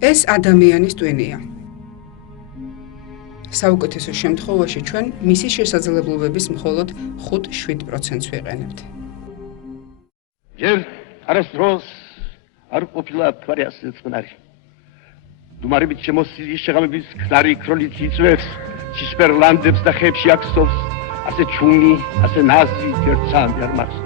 ეს ადამიანის ტვინია. საუკეთესო შემთხვევაში ჩვენ მისი შესაძლებლობების მხოლოდ 5-7%-ს ვიყენებთ. ჯერ არასდროს არ ყოფილა მთვარე ასე წყნარი. დუმარებით შემოსილი შეღამების ქნარი ქრონით იწვევს ცისფერლანდებს და ხეებში აქსოვს, ასე ჩუნი, ასე ნაზი ერთსამდე არ მახსოვს.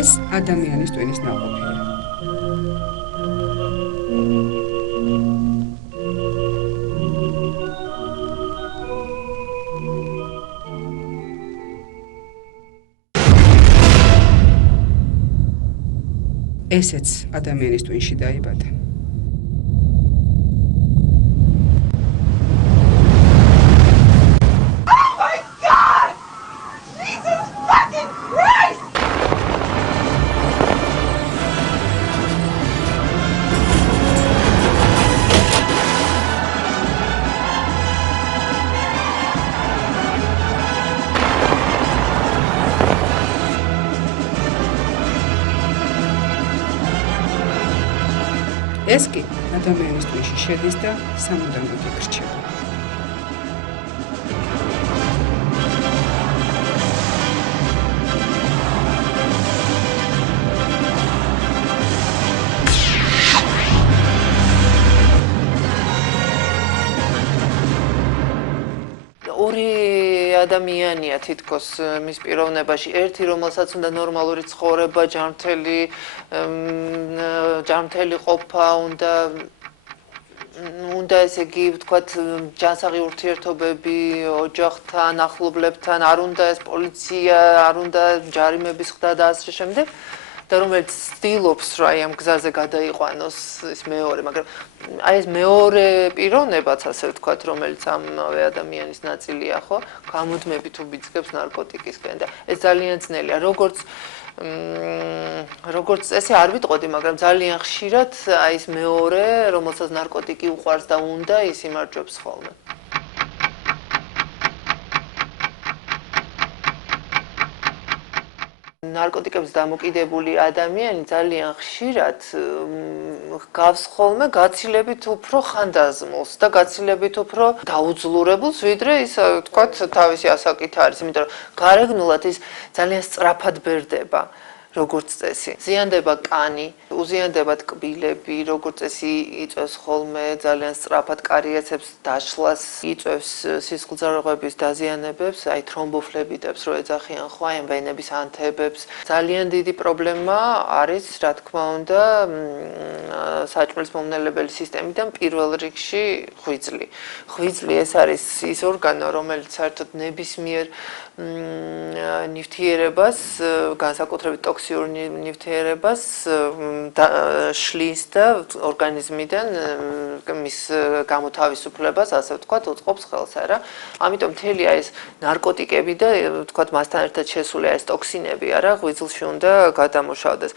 ეს ადამიანის ტვინის ნაყოფია. ესეც ადამიანის ტვინში დაიბადა. ეს კი ადამიანის ტვინში შედის და სამუდამოდ იგრჩება. ადამიანია თითქოს მის პიროვნებაში ერთი რომელსაც უნდა ნორმალური ცხოვრება, ჯანმრთელი ყოფა, უნდა ესე იგი ვთქვათ ჯანსაღი ურთიერთობები ოჯახთან, ახლობლებთან, არ უნდა ეს პოლიცია, არ უნდა ჯარიმების ხდა და ასე შემდეგ. და რომელიც ცდილობს რა ამ გზაზე გადაიყვანოს ის მეორე, მაგრამ აი ეს მეორე პიროვნებაც ასე ვთქვათ, რომელიც ამავე ადამიანის ნაწილია, ხო, გამუდმებით უბიძგებს ნარკოტიკისკენ და ეს ძალიან ძნელია, როგორც ესე არ ვიტყოდი, მაგრამ ძალიან ხშირად აი ეს მეორე, რომელსაც ნარკოტიკი უყვარს და უნდა, ის იმარჯვებს ხოლმე. ნარკოტიკებს დამოკიდებული ადამიანი ძალიან ხშირად გავს ხოლმე გაცილებით უფრო ხანდაზმულს და გაცილებით უფრო დაუძლურებულს, ვიდრე ის ვთქვათ თავისი ასაკით არის, იმიტომ რომ გარეგნულად ის ძალიან სწრაფად ბერდება. როგორც წესი, ზიანდება კანი, უზიანდებათ კბილები, როგორც წესი იწვევს ხოლმე ძალიან სწრაფად კარიესებს დაშლას, იწვევს სისხლძარღვების დაზიანებებს, აი თრომბოფლებიდებს რო ეძახიან ხო, აი ვენების ანთებებს. ძალიან დიდი პრობლემა არის, რა თქმა უნდა, საჭმლის მომნელებელი სისტემიდან პირველ რიგში ღვიძლი. ღვიძლი ეს არის ის ორგანო, რომელიც საერთოდ ნებისმიერ ნივთიერებას, განსაკუთრებით ტოქსიურ ნივთიერებას შლის და ორგანიზმიდან მის გამოთავისუფლებას, ასე ვთქვათ, უწყობს ხელს, არა? ამიტომ მთელი ეს ნარკოტიკები და ვთქვათ, მასთან ერთად შესული ეს ტოქსინები, არა, ღვიძლში უნდა გადამუშავდეს.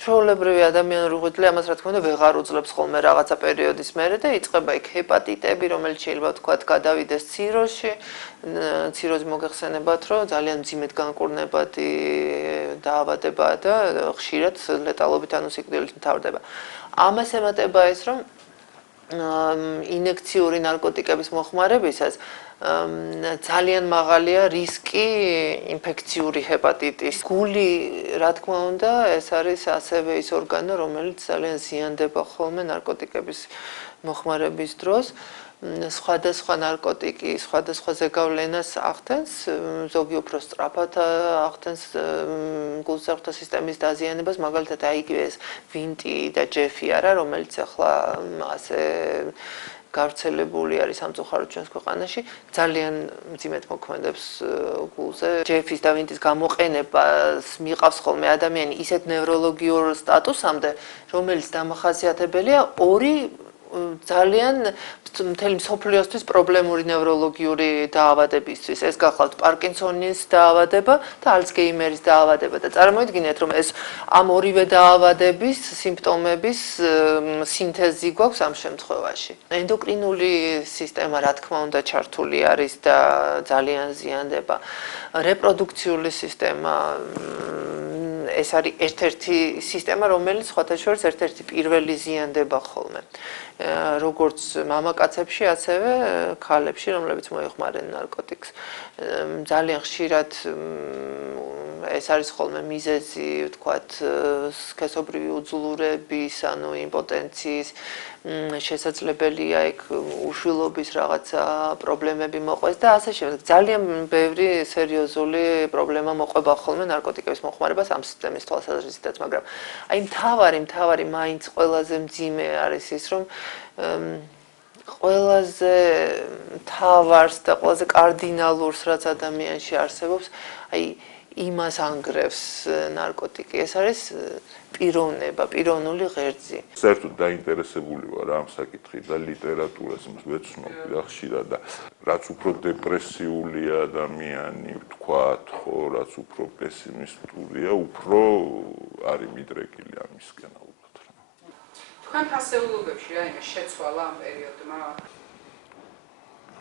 ჩვეულებრივი ადამიანური ღვიძლი ამას რა თქმა უნდა ვეღარ უძლებს ხოლმე რაღაცა პერიოდის მერე და იწყება იქ ჰეპატიტები, რომელიც შეიძლება ვთქვათ, გადავიდეს ციროზში, ციროზი მოგეხსენებათ, რომ ძალიან მძიმედ განკურნებადი დაავადებაა და ხშირად ლეტალობით ანუ სიკვდილით მთავრდება. ამას ემატება ეს, რომ ინექციური ნარკოტიკების მოხმარებისას ძალიან მაღალია რისკი ინფექციური ჰეპატიტის. გული, რა თქმა უნდა, ეს არის ასევე ის ორგანო, რომელიც ძალიან ზიანდება ხოლმე ნარკოტიკების მოხმარების დროს. სხვადასხვა ნარკოტიკი, სხვადასხვა ზეგავლენას ახდენს, ზოგი უფრო სწრაფად ახდენს გულსაყრთა სისტემის დაზიანებას, მაგალითად აი იგივე ეს ვინტი და ჯეფი არა, რომელიც ახლა ასე გავრცელებული არის სამწუხაროდ ჩვენს ქვეყანაში, ძალიან მძიმედ მოქმედებს გულზე. ჯეფის და ვინტის გამოყენებას მიყავს ხოლმე ადამიანი ისეთ ნევროლოგიურ სტატუსამდე, რომელიც დამახასიათებელია ორი ძალიან მთელი მსოფლიოსთვის პრობლემური ნევროლოგიური დაავადებისთვის. ეს გახლავთ პარკინსონის დაავადება და ალცგეიმერის დაავადება და წარმოიდგინეთ, რომ ეს ამ ორივე დაავადების სიმპტომების სინთეზი გვაქვს ამ შემთხვევაში. ენდოკრინული სისტემა, რა თქმა უნდა, ჩართული არის და ძალიან ზიანდება. რეპროდუქციული სისტემა ეს არის ერთ-ერთი სისტემა, რომელიც სხვათა შორის ერთ-ერთი პირველი ზიანდება ხოლმე. როგორც მამაკაცებში, ასევე ქალებში, რომლებიც მოიხმარენ ნარკოტიკს. ძალიან ხშირად ეს არის ხოლმე მიზეზი, ვთქვათ, სქესობრივი უძლურების, ანუ იმპოტენციის, შესაძლებელია იქ უშვილობის რაღაცა პრობლემები მოყვეს და ასე შემდეგ. ძალიან ბევრი სერიოზული პრობლემა მოყვება ხოლმე ნარკოტიკების მოხმარებას ამ სისტემის თვალსაზრისითაც, მაგრამ აი მთავარი მაინც ყველაზე მძიმე არის ის, რომ ყველაზე მთავარს და ყველაზე კარდინალურს, რაც ადამიანში არსებობს, აი იმას ანგრევს ნარკოტიკი. ეს არის პიროვნება, პიროვნული ღერძი. საერთოდ დაინტერესებული ვარ ამ საკითხით და ლიტერატურას ვეცნობ და ხშირად და რაც უფრო დეპრესიული ადამიანი ვთქვათ, ხო, რაც უფრო პესიმისტურია, უფრო არის მიდრეკილი ამისკენ ალბათ. თქვენ ფასეულობებში რა იმე შეცვალა ამ პერიოდმა?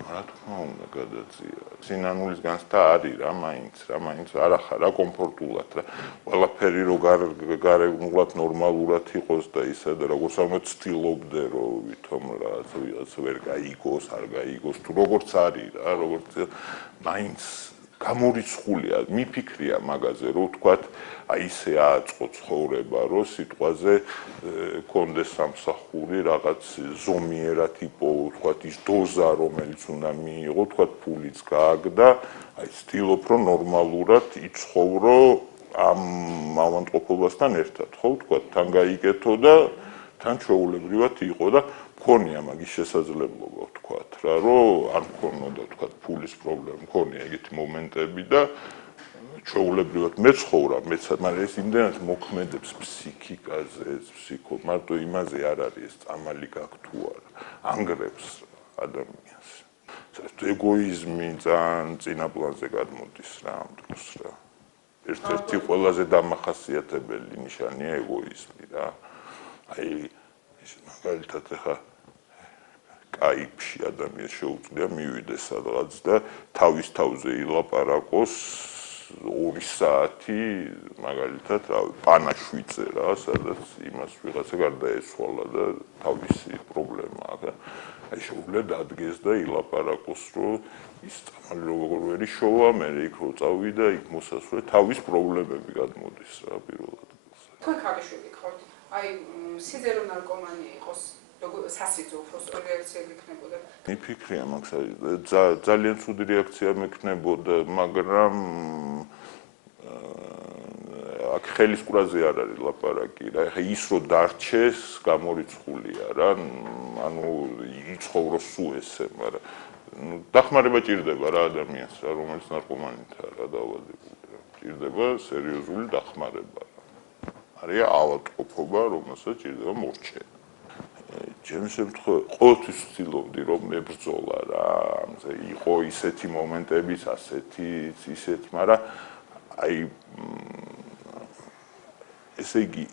რა თქმა უნდა გადაძია. სინანულის განცდა არის რა მაინც არა კომფორტულად რა. ყველაფერი რო გარეგნულად ნორმალურად იყოს და ისა და როგორც ამბობ ცდილობდე რომ ვითომ რაღაც ვერ გაიგოს, არ გაიგოს თუ როგორც არის რა, როგორც მაინც გამორიცხულია, მიფიქრია მაგაზე რომ ვთქვათ, აი ისე ააწყო ცხოვრება, რომ სიტყვაზე კონდეს სამსახური რაღაც ზომიერად იპოვო, ვთქვათ, ის დოზა, რომელიც უნდა მიიღო, ვთქვათ, ფულიც გააგდა, აი ცდილობ რომ ნორმალურად იცხოვრო ამ ავადმყოფობასთან ერთად, ხო, ვთქვათ, თან გაიკეთო და თან ჩვეულებრივად იყო და მქონია მაგის შესაძლებლობა, ვთქვათ, რა, რომ არ მქონოდა, ვთქვათ, ფულის პრობლემა, მქონია ეგეთი მომენტები და ჩვეულებრივად მეცხოვრა, მაგრამ ეს იმდენად მოქმედებს ფსიქიკაზე, მარტო იმაზე არ არის ეს წამალი გაქვს თუ არა, ანგრევს ადამიანს. საერთოდ ეგოიზმი ძალიან წინა პლანზე გადმოდის რა ამ დროს რა. ერთ-ერთი ყველაზე დამახასიათებელი ნიშანია ეგოიზმი რა. აი ის მაგალითად ახლა კაიფში ადამიანს შეუძლია მივიდეს სადღაც და თავის თავზე ილაპარაკოს 2 საათი მაგალითად პანაშვიდზე რა, სადაც იმას ვიღაცა გარდაეცვალა და თავისი პრობლემა აქვს. აი შეუძლია დადგეს და ილაპარაკოს, რომ ის წამალი როგორ ვერ იშოვა, მე იქ რო წავიდა, იქ მოსასვლე თავის პრობლემები გადმოდის რა პირველად. თქვენ ქალიშვილი ხართ. აი სიძერო ნარკომანი იყოს სასიძულოს რეაქცია გექნებოდა. მიფიქრია მაგ ძალიან ცუდი რეაქცია მექნებოდა, მაგრამ აქ ხელის ყურაზე არ არის ლაპარაკი რა. ეხა ის რო დარჩეს, გამორიცხულია რა. ანუ იცხოვროს სულ ესე, მაგრამ დახმარება ჭირდება რა ადამიანს რა, რომელიც ნარკომანითაა რა დაავადებული. ჭირდება სერიოზული დახმარება რა. არის ავადმყოფობა, რომელსაც ჭირდება მორჩენა. ჩემს შემთხვევაში ყოველთვის ვცდილობდი რომ მებრძოლა რა, ამაზე იყო ისეთი მომენტებიც, ასეთიც, ისეთ, მაგრამ აი ესე იგი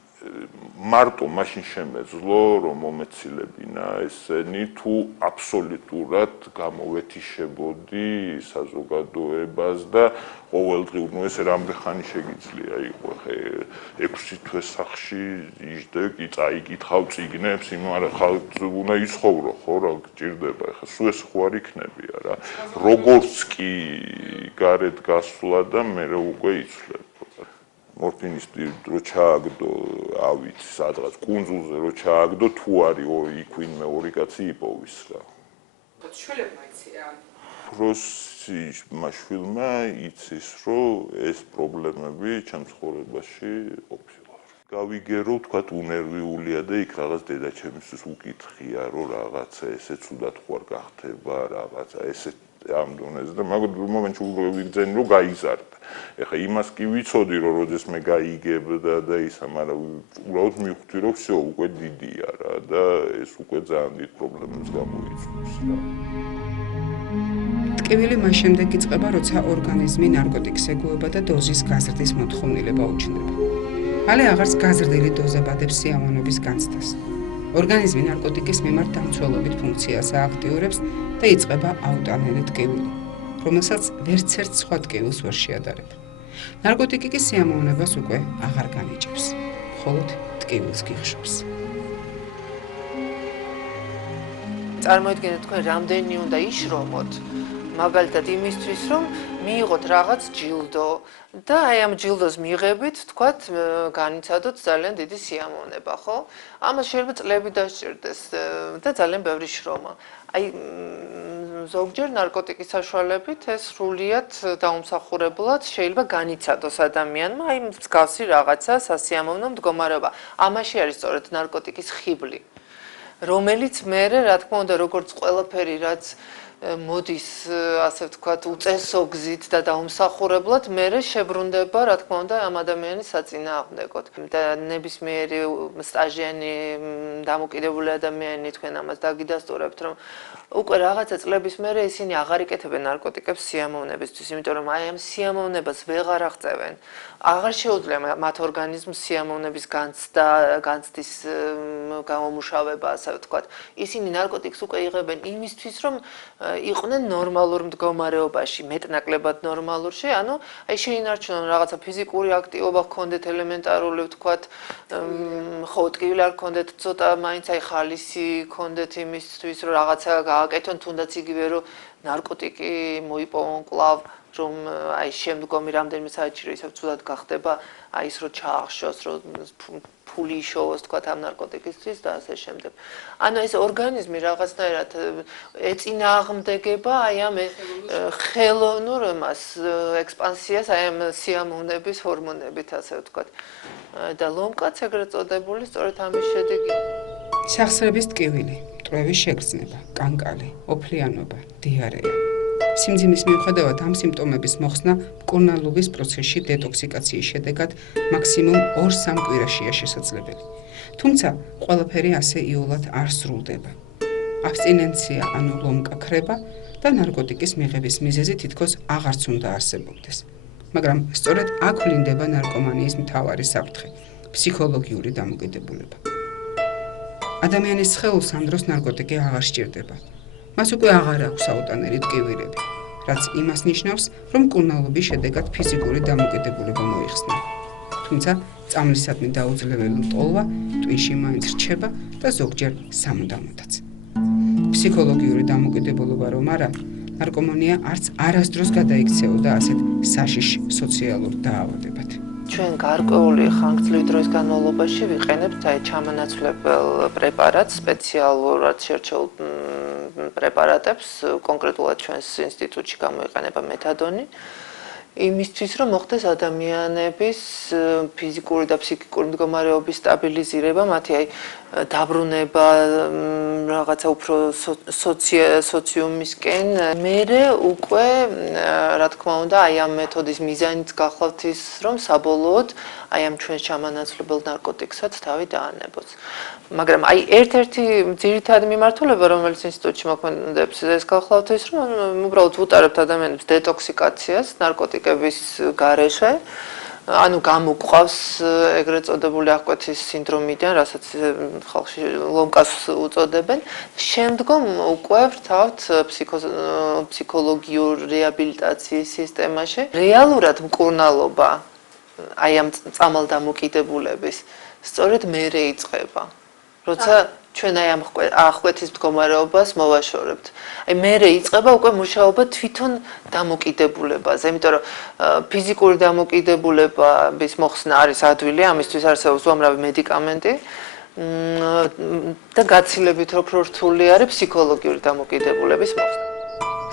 მარტო მაშინ შემეძლო რომ მომეცილებინა ესენი თუ აბსოლუტურად გამოვეთიშებოდი საზოგადოებას და ყოველდღიურ ნუ ესე რამდენი ხანი შეგიძლია იყო ხე 6 თვე სახში იჯდე კი წაიკითხავ წიგნებს იმ არა ხალხი უნდა იცხოვრო ხო რა გჭირდება ხა სულ ეს ხო არ იქნებია რა როგორც კი გარეთ გასვლა და მე უკვე იცვლებ მორფინის დრო ჩააგდო, ავით სადღაც კუნძულზე რო ჩააგდო, თუ არის იქ ვინმე 2 კაცი იპოვის რა. შვილებმა იციან. პროსი მაშვილმა იცის, რომ ეს პრობლემები ჩემს ცხოვრებაში ყოფილა. გავიგერო, თქვათ, უნერვიულია და იქ რაღაც დედაჩემისთვის უკითხია, რომ რაღაცა ესე ცუდად ხوار გახდება, რაღაცა ესე ამ დონეზე და მაგრამ მომენტში ვიგრძენი რომ გაიზარდა. ეხლა იმას კი ვიცოდი რომ როდეს მე გაიგებ და ისა, მაგრამ უბრალოდ მივხვდი რომ всё უკვე დიდია რა და ეს უკვე ძალიან დიდ პრობლემებს გამოიწვევს რა. ტკივილი მას შემდეგ იწყება, როცა ორგანიზმი ნარკოტიკს ეგუება და დოზის გაზრდის მოთხოვნილება უჩნდება. მალე აღარც გაზრდილი დოზა ბადებს სიამოვნების განცდას. ორგანიზმი ნარკოტიკის მიმართ დამცველობით ფუნქციას ააქტიურებს და იწყება აუტანელი ტკივილი, რომელსაც ვერცერთ სხვა ტკივილს ვერ შეადარებ. ნარკოტიკი კი სიამოვნებას უკვე აღარ განიჭებს, მხოლოდ ტკივილს გიხშობს. წარმოიდგინეთ თქვენ რამდენი უნდა იშრომოთ, მაგალითად იმისთვის რომ მიიღოთ რაღაც ჯილდო და აი ამ ჯილდოს მიღებით თქვათ განიცადოთ ძალიან დიდი სიამოვნება, ხო? ამას შეიძლება წლები დასჭირდეს და ძალიან ბევრი შრომა. აი ზოგჯერ ნარკოტიკის საშუალებით ეს სრულიად დაუმსახურებლად შეიძლება განიცადოს ადამიანმა აი მსგავსი რაღაცა სასიამოვნო მდგომარეობა. ამაში არის სწორედ ნარკოტიკის ხიბლი, რომელიც მერე რა თქმა უნდა როგორც ყველაფერი რაც მოდის ასე ვთქვათ უწესო გზით და დაუმსახურებლად მერე შებრუნდება რა თქმა უნდა ამ ადამიანის საწინააღმდეგოდ და ნებისმიერი სტაჟიანი დამოკიდებული ადამიანი თქვენ ამას დაგიდასტურებთ რომ უკვე რაღაცა წლების მერე ისინი აღარ იკეთებენ ნარკოტიკებს სიამოვნებისთვის, იმიტომ რომ აი ამ სიამოვნებას ვეღარ აღწევენ. აღარ შეუძლია მათ ორგანიზმს სიამოვნების განცდის გამომუშავება, ასე ვთქვათ. ისინი ნარკოტიკს უკვე იღებენ იმისთვის, რომ იყვნენ ნორმალურ მდგომარეობაში, მეტნაკლებად ნორმალურში, ანუ აი შეინარჩუნონ რაღაცა ფიზიკური აქტივობა ჰქონდეთ ელემენტარული, ვთქვათ, ხო, ტკივილი არ ჰქონდეთ, ცოტა მაინც აი ხალისი ჰქონდეთ იმისთვის, რომ რაღაცა გააკეთონ, თუნდაც იგივე რომ ნარკოტიკი მოიპოვონ კლავ, რომ აი შემდგომი რამდენიმე საათში რომ ისევ ცუდად გახდება, აი ის რომ ჩაახშოს, რომ ფული იშოვოს თქვათ ამ ნარკოტიკისთვის და ასე შემდეგ. ანუ ეს ორგანიზმი რაღაცნაირად ეწინააღმდეგება აი ამ ხელოვნურ მას ექსპანსიას, აი ამ სიამოვნების ჰორმონებით, ასე ვთქვათ. და ლომკაც ეგრეთ წოდებული სწორედ ამის შედეგი. სახსრების ტკივილი, მტვრევის შეგრძნება, კანკალი, ოფლიანობა, დიარეა. სიმძიმის მიუხედავად ამ სიმპტომების მოხსნა მკურნალობის პროცესში დეტოქსიკაციის შედეგად მაქსიმუმ 2-3 კვირაშია შესაძლებელი. თუმცა ყველაფერი ასე იოლად არ სრულდება. აბსტინენცია ანუ ლომკა ქრება და ნარკოტიკის მიღების მიზეზი თითქოს აღარც უნდა არსებობდეს. მაგრამ სწორედ აქ ვლინდება ნარკომანიის მთავარი საფრთხე ფსიქოლოგიური დამოკიდებულება. ადამიანის სხეულს ამ დროს ნარკოტიკი აღარ სჭირდება. მას უკვე აღარ აქვს აუტანელი ტკივილები, რაც იმას ნიშნავს, რომ მკურნალობის შედეგად ფიზიკური დამოკიდებულება მოიხსნა. თუმცა წამლისადმი დაუძლეველი მტოლვა ტვინში მაინც რჩება და ზოგჯერ სამუდამოდაც. ფსიქოლოგიური დამოკიდებულება რომ არა, ნარკომანია არც არასდროს გადაიქცეოდა ასეთ საშიშ სოციალურ დაავადებად. ჩვენ გარკვეული ხანგრძლივი დროის განმავლობაში ვიყენებთ აი ჩამანაცვლებელ პრეპარატს, სპეციალურად შერჩეულ პრეპარატებს, კონკრეტულად ჩვენს ინსტიტუტში გამოიყენება მეთადონი. იმისთვის რომ მოხდეს ადამიანების ფიზიკური და ფსიქიკური მდგომარეობის სტაბილიზირება, მათი აი დაბრუნება რაღაცა უფრო სოციუმისკენ. მერე უკვე რა თქმა უნდა აი ამ მეთოდის მიზანიც გახლავთ ის, რომ საბოლოოდ აი ამ ჩვენს ჩამანაცვლებელ ნარკოტიკსაც თავი დაანებოს. მაგრამ აი ერთ-ერთი ძირითადი მიმართულება, რომელიც ინსტიტუტში მოქმედებს, ეს გახლავთ ის, რომ უბრალოდ ვუტარებთ ადამიანებს დეტოქსიკაციას ნარკოტიკების გარეშე. ანუ გამოყვავს ეგრეთ წოდებული აღკვეთის სინდრომიდან, რასაც ხალხში ლომკას უწოდებენ. შემდგომ უკვე ვრთავთ ფსიქოლოგიურ რეაბილიტაციის სისტემაში. რეალურად მკურნალობა აი ამ წამალდამოკიდებულების სწორედ მერე იწყება. როცა ჩვენ აი ამ აღკვეთის მდგომარეობას მოვაშორებთ. აი მერე იწყება უკვე მუშაობა თვითონ დამოკიდებულებაზე, იმიტომ რომ ფიზიკური დამოკიდებულების მოხსნა არის ადვილი, ამისთვის არსებობს უამრავი მედიკამენტი და გაცილებით უფრო რთული არის ფსიქოლოგიური დამოკიდებულების მოხსნა.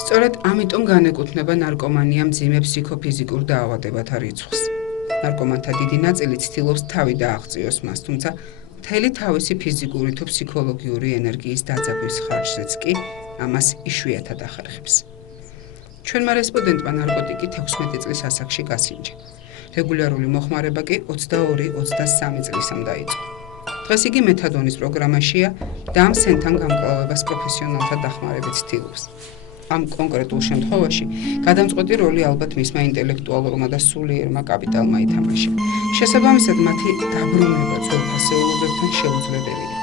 სწორედ ამიტომ განეკუთვნება ნარკომანია მძიმე ფსიქოფიზიკურ დაავადებათა რიცხვს. ნარკომანთა დიდი ნაწილი ცდილობს თავი დააღწიოს მას, თუმცა მთელი თავისი ფიზიკური თუ ფსიქოლოგიური ენერგიის დაძაბვის ხარჯზეც კი ამას იშვიათად ახერხებს. ჩვენმა რესპონდენტმა ნარკოტიკი 16 წლის ასაკში გასინჯა. რეგულარული მოხმარება კი 22-23 წლისამ დაიწყო. დღეს იგი მეთადონის პროგრამაშია და ამ სენთან გამკლავებას პროფესიონალთა დახმარებით ცდილობს. ამ კონკრეტულ შემთხვევაში გადამწყვეტი როლი ალბათ მისმა ინტელექტუალურმა და სულიერმა კაპიტალმა ითამაშა. შესაბამისად, მათი დაბრუნება ძველფასეულობებთან შეუძლებელია.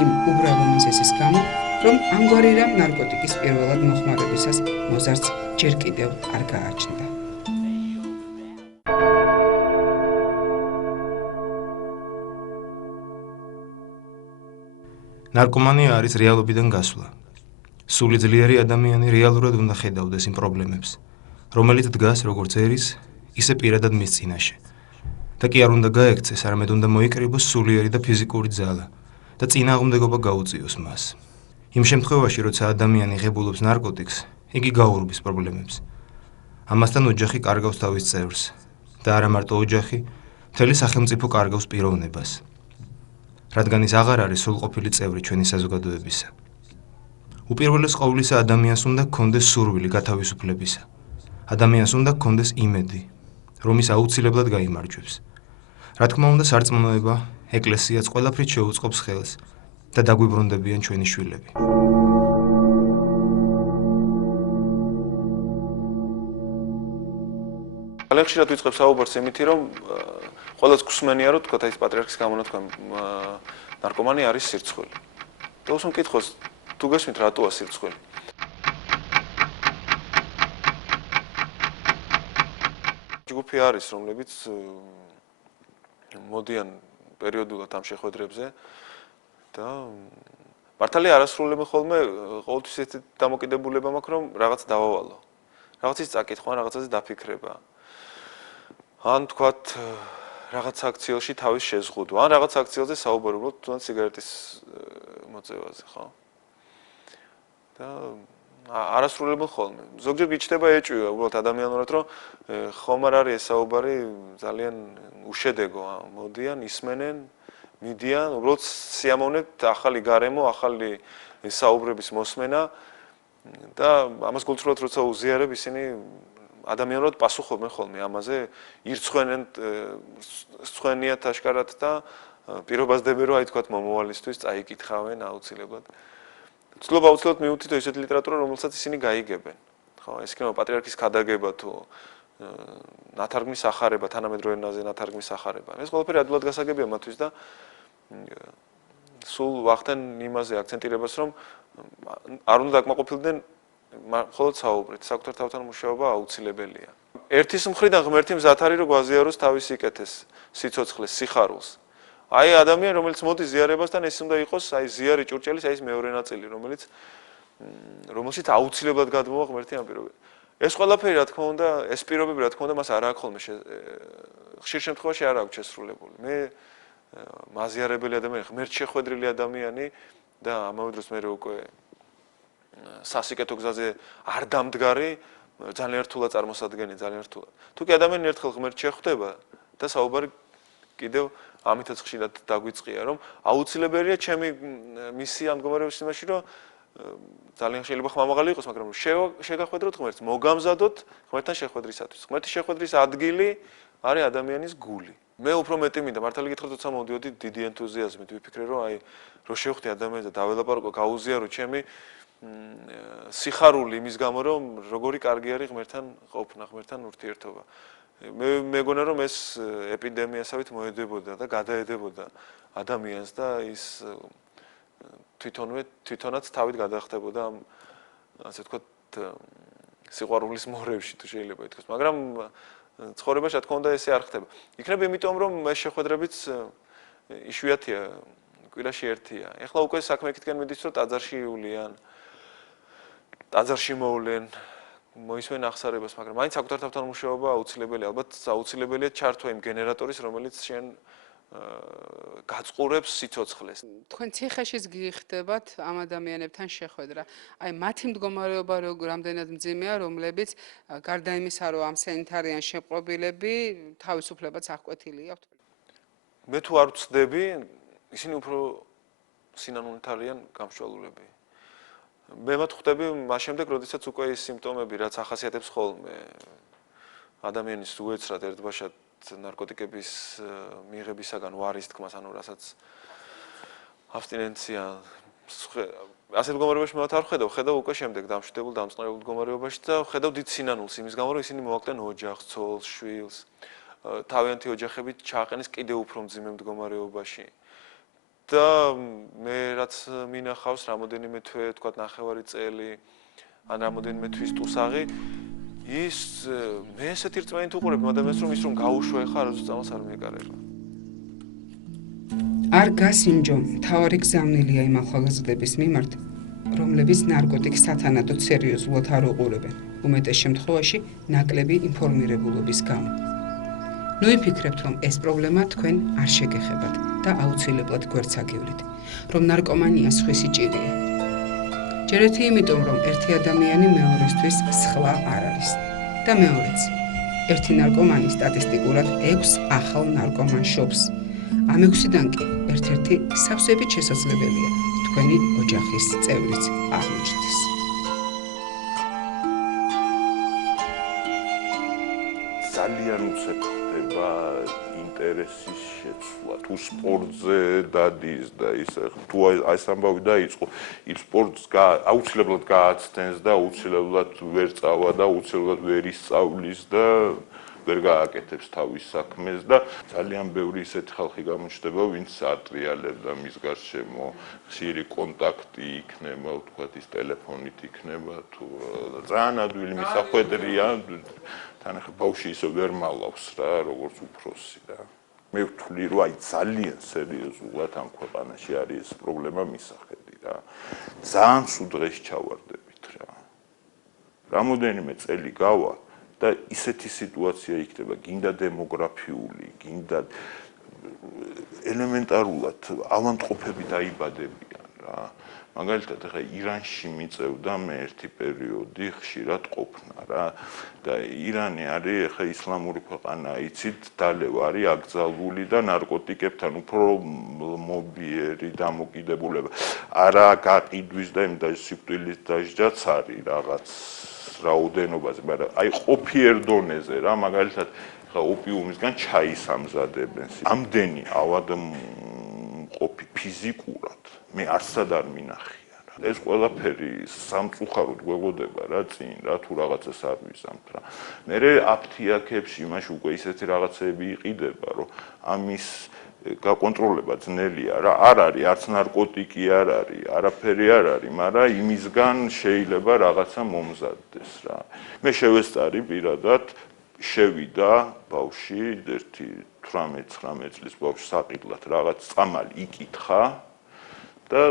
იმ უბრალო მიზეზის გამო, რომ ამგვარი რამ ნარკოტიკის პირველად მოხმარებისას მოზარდს ჯერ კიდევ არ გააჩნდა. ნარკომანია არის რეალობიდან გასვლა. სული ძლიერი ადამიანი რეალურად უნდა ხედავდეს იმ პრობლემებს, რომელიც დგას როგორც ერის, ისე პირადად მის წინაშე. და კი არ უნდა გაექცეს, არამედ უნდა მოიკრიბოს სულიერი და ფიზიკური ძალა და წინააღმდეგობა გაუწიოს მას. იმ შემთხვევაში, როცა ადამიანი ღებულობს ნარკოტიკს, იგი გაურბის პრობლემებს. ამასთან ოჯახი კარგავს თავის წევრს და არა მარტო ოჯახი, მთელი სახელმწიფო კარგავს პიროვნებას. რადგან ის აღარ არის სრულყოფილი წევრი ჩვენი საზოგადოებისა. უპირველეს ყოვლისა ადამიანს უნდა გქონდეს სურვილი გათავისუფლებისა. ადამიანს უნდა გქონდეს იმედი, რომ ის აუცილებლად გაიმარჯვებს. რა თქმა უნდა, სარწმუნოება, ეკლესიაც ყველაფრით შეუწყობს ხელს და დაგვიბრუნდებიან ჩვენი შვილები. ძალიან ხშირად ვიწყებ საუბარს იმითი, რომ ყველას გვსმენია, რომ თქვათ, აი ეს პატრიარქის გამონათქვამი ნარკომანი არის სირცხვილი. და უსმენ კითხოს, თუ გესმით, რატოა სირცხვილი? ჯგუფი არის, რომლებიც მოდიან პერიოდულად ამ შეხვედრებზე და მართალია არასრულები ხოლმე ყოველთვის ეს დამოკიდებულება მაქვს, რომ რაღაც დავავალო. რაღაცის წაკითხვა, რაღაცაზე დაფიქრება. ან თქვათ რაღაც აქციელში თავის შეზღუდვა, ან რაღაც აქციელზე საუბარი უბრალოდ თუნდაც სიგარეტის მოწევაზე, ხო? და არასრულებელ ხოლმე. ზოგჯერ გიჩნდება ეჭვია უბრალოდ ადამიანურად, რომ ხომ არ არის ეს საუბარი ძალიან უშედეგო, მოდიან, ისმენენ, მიდიან, უბრალოდ სიამოვნებთ ახალი გარემო, ახალი საუბრების მოსმენა და ამას გულწრფელად როცა უზიარებ, ისინი ადამიანურად პასუხობენ ხოლმე ამაზე, ირცხვენენ სხვენიათ აშკარად და პირობასდებენ, რომ აი თქვათ მომავალისთვის წაიკითხავენ აუცილებლად. ცდილობა აუცილებლად მიუთითო ესეთი ლიტერატურა, რომელსაც ისინი გაიგებენ. ხო, ეს იქნება პატრიარქის ქადაგება თუ ნათარგმნის ახარება, თანამედროვე ენაზე ნათარგმნის ახარება. ეს ყველაფერი ადვილად გასაგებია მათთვის და სულ ვახდენ იმაზე აქცენტირებას, რომ არ უნდა დაკმაყოფილდნენ მხოლოდ საუბრით, საკუთარ თავთან მუშაობა აუცილებელია. ერთის მხრიდან ღმერთი მზად არის, რომ გვაზიაროს თავის სიკეთეს, სიცოცხლეს, სიხარულს. აი ადამიანი, რომელიც მოდის ზიარებასთან, ეს უნდა იყოს აი ზიარი ჭურჭელის, აი ეს მეორე ნაწილი, რომელშიც აუცილებლად გადმოვა ღმერთი ამ პირობებში. ეს ყველაფერი, რა თქმა უნდა, ეს პირობები, რა თქმა უნდა, მას არ აქვს ხოლმე ხშირ შემთხვევაში არ აქვს შესრულებული. მე მაზიარებელი ადამიანი, ღმერთშეხვედრილი ადამიანი და ამავე დროს მე უკვე სასიკეთო გზაზე არ დამდგარი, ძალიან რთულად წარმოსადგენია, ძალიან რთულად. თუ კი ადამიანი ერთხელ ღმერთს შეხვდება და საუბარი კიდევ ამითაც ხშირად დაგვიწყია, რომ აუცილებელია ჩემი მისია მდგომარეობის იმაში, რომ ძალიან შეიძლება ხმამაღალი იყოს, მაგრამ შეგახვედროთ ღმერთს, მოგამზადოთ ღმერთთან შეხვედრისათვის. ღმერთის შეხვედრის ადგილი არის ადამიანის გული. მე უფრო მეტი მინდა, მართალი გითხრათ, როცა მოვდიოდი დიდი ენთუზიაზმით, ვიფიქრე, რომ აი რო შევხვდი ადამიანს და დაველაპარაკო, გაუზიარო ჩემი სიხარული იმის გამო, რომ როგორი კარგი არის ღმერთთან ყოფნა, ღმერთთან ურთიერთობა. მე მეგონა, რომ ეს ეპიდემიასავით მოედებოდა და გადაედებოდა ადამიანს და ის თვითონაც თავით გადახდებოდა ამ ასე ვთქვათ სიყვარულის მორევში თუ შეიძლება ითქვას, მაგრამ ცხოვრებაში რა თქმა უნდა ესე არ ხდება. იქნება იმიტომ, რომ ეს შეხვედრებიც იშვიათია, კვირაში ერთია. ეხლა უკვე საქმე იქითკენ მიდის, რომ ტაძარში ივლიან, ტაძარში მოვლენ, მოისმენ აღსარებას, მაგრამ მაინც საკუთარ თავთან მუშაობა აუცილებელია, ალბათ აუცილებელია ჩართვა იმ გენერატორის, რომელიც შენ გაწყურებს სიცოცხლეს. თქვენ ციხეშიც გიხდებათ ამ ადამიანებთან შეხვედრა. აი მათი მდგომარეობა რამდენად მძიმეა, რომლებიც გარდა იმისა, რომ ამ სენიტარიან შეპყრობილები თავისუფლებაც აღკვეთილი აქვთ. მე თუ არ ვწდები, ისინი უფრო სინანულით არიან გამსჭვალულები. მე მათ ხვდები მას შემდეგ, როდესაც უკვე ის სიმპტომები, რაც ახასიათებს ხოლმე ადამიანის უეცრად ერთბაშად ნარკოტიკების მიღებისაგან ვარის თქმას, ანუ რასაც აბსტინენცია ასეთ მდგომარეობაში მე არ ხედავ უკვე შემდეგ დამშვიდებულ დამწყნარებულ მდგომარეობაში და ხედავ დიდ სინანულს იმის გამო, რომ ისინი მოაკლენ ოჯახს, ცოლს, შვილს, თავიანთი ოჯახებით ჩააყენეს კიდევ უფრო მძიმე მდგომარეობაში. და მე რაც მინახავს რამოდენიმე თვე, თქვათ ნახევარი წელი, ან რამოდენიმე თვის ტუსაღი, ის მე ესეთი რწმენით უყურებ ადამიანს, რომ ის რომ გაუშვა ეხა არასდროს წამალს არ მიეკარება. არ გასინჯო მთავარი გზავნილია იმ ახალგაზრდების მიმართ, რომლებიც ნარკოტიკს სათანადოდ სერიოზულად არ უყურებენ, უმეტეს შემთხვევაში ნაკლები ინფორმირებულობის გამო. ნუ იფიქრებთ, რომ ეს პრობლემა თქვენ არ შეგეხებათ და აუცილებლად გვერდს აგივლით, რომ ნარკომანია სხვისი ჭირია. ჯერ ერთი იმიტომ, რომ ერთი ადამიანი მეორესთვის სხვა არ არის და მეორეც, ერთი ნარკომანი სტატისტიკურად 6 ახალ ნარკომანს შობს. ამ 6-დან კი ერთ-ერთი სავსებით შესაძლებელია თქვენი ოჯახის წევრიც აღმოჩნდეს. ძალიან უცებ ხდება ინტერესის შეცვლა. თუ სპორტზე დადის და ისე თუ ეს ამბავი დაიწყო, იმ სპორტს აუცილებლად გააცდენს და აუცილებლად ვერ წავა და აუცილებლად ვერ ისწავლის და ვერ გააკეთებს თავის საქმეს და ძალიან ბევრი ისეთი ხალხი გამოჩნდება, ვინც ატრიალებდა მის გარშემო, ხშირი კონტაქტი იქნება, ვთქვათ, ის ტელეფონით იქნება თუ ძალიან ადვილი მისახვედრია, თან ახლა ბავშვი ისე ვერ მალავს რა, როგორც უფროსი რა. მე ვთვლი, რომ აი ძალიან სერიოზულად ამ ქვეყანაში არის ეს პრობლემა მისახედი რა. ძალიან სულ დღეს ჩავარდებით რა. რამოდენიმე წელი გავა და ისეთი სიტუაცია იქნება, გინდა დემოგრაფიული, გინდა ელემენტარულად ავადმყოფები დაიბადებიან რა. მაგალითად, ახლა ირანში მიწევდა მე ერთი პერიოდი ხშირად ყოფნა რა და ირანი არის ახლა ისლამური ქვეყანა, იცით, დალევ არის აკრძალული და ნარკოტიკებთან უფრო მობიერი დამოკიდებულება. არა გაყიდვის და იმ სიკვდილის დასჯაც არის რაღაც რაოდენობაზე, მაგრამ აი ყოფიერ დონეზე რა, მაგალითად, ხა ოპიუმისგან ჩაის ამზადებენ. ამდენი ავადმყოფი ფიზიკურად მე არსად არ მინახია რა. ეს ყველაფერი სამწუხაროდ გველოდება რა წინ რა თუ რაღაცას არ ვიზამთ რა. მერე აფთიაქებში იმაში უკვე ისეთი რაღაცები იყიდება, რომ ამის გაკონტროლება ძნელია რა. არ არის არც ნარკოტიკი არ არის, არაფერი არ არის, მაგრამ იმისგან შეიძლება რაღაცა მომზადდეს რა. მე შევესწარი პირადად, შევიდა ბავში, ერთი 18-19 წლის ბავშვი საყიდლად რაღაც წამალი იკითხა და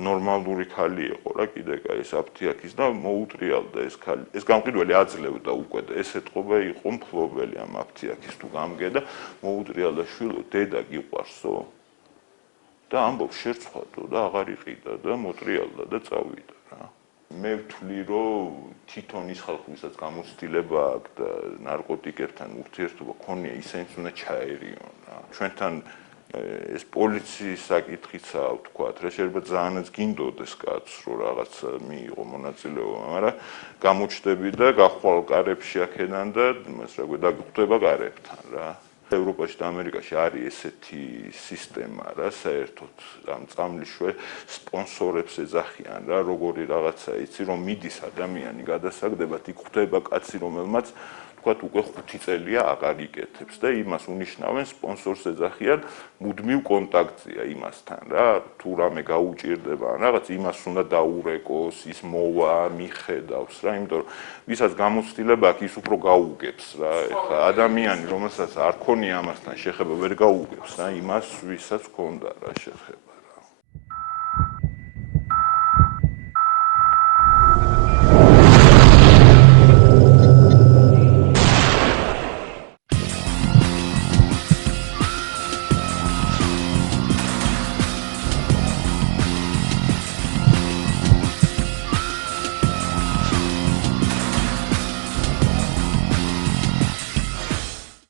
ნორმალური ქალი იყო რა, კიდე კაი აფთიაქის და მოუტრიალდა ეს ქალი. ეს გამყიდველი აძლევდა უკვე და ეს ეთყობა იყო მფლობელი ამ აფთიაქის თუ გამგე და მოუტრიალდა შვილო, დედა გიყვარსო? და ამბობს შერცხვადო და აღარ იყიდა და მოტრიალდა და წავიდა რა. მე ვთვლი, რომ თვითონ ის ხალხი, ვისაც გამოცდილება აქვს და ნარკოტიკებთან ურთიერთობა ქონია, ისინიც უნდა ჩაერიონ რა. ჩვენთან ეს პოლიციის საკითხიცაა, ვთქვათ, რა შეიძლება ძალიანაც გინდოდეს კაცს, რომ რაღაც მიიღო მონაწილეობა, მაგრამ გამოჩნდები და გახვალ კარებში აქედან და იმას რა გვედა გხვდება კარებთან რა. ევროპაში და ამერიკაში არის ესეთი სისტემა რა, საერთოდ ამ წამლიშვე სპონსორებს ეძახიან რა, როგორი რაღაცა იცი, რომ მიდის ადამიანი გადასაგდებად, იქ ხვდება კაცი, რომელმაც თქვათ უკვე 5 წელია აღარ იკეთებს და იმას უნიშნავენ სპონსორს ეძახიან მუდმივ კონტაქტზეა იმასთან რა, თუ რამე გაუჭირდება ან რაღაც იმას უნდა დაურეკოს, ის მოვა, მიხედავს რა, იმიტომ რომ ვისაც გამოცდილება აქვს, ის უფრო გაუგებს რა. ეხლა ადამიანი, რომელსაც არ ქონია ამასთან შეხება, ვერ გაუგებს რა იმას, ვისაც ქონდა რა შეხება.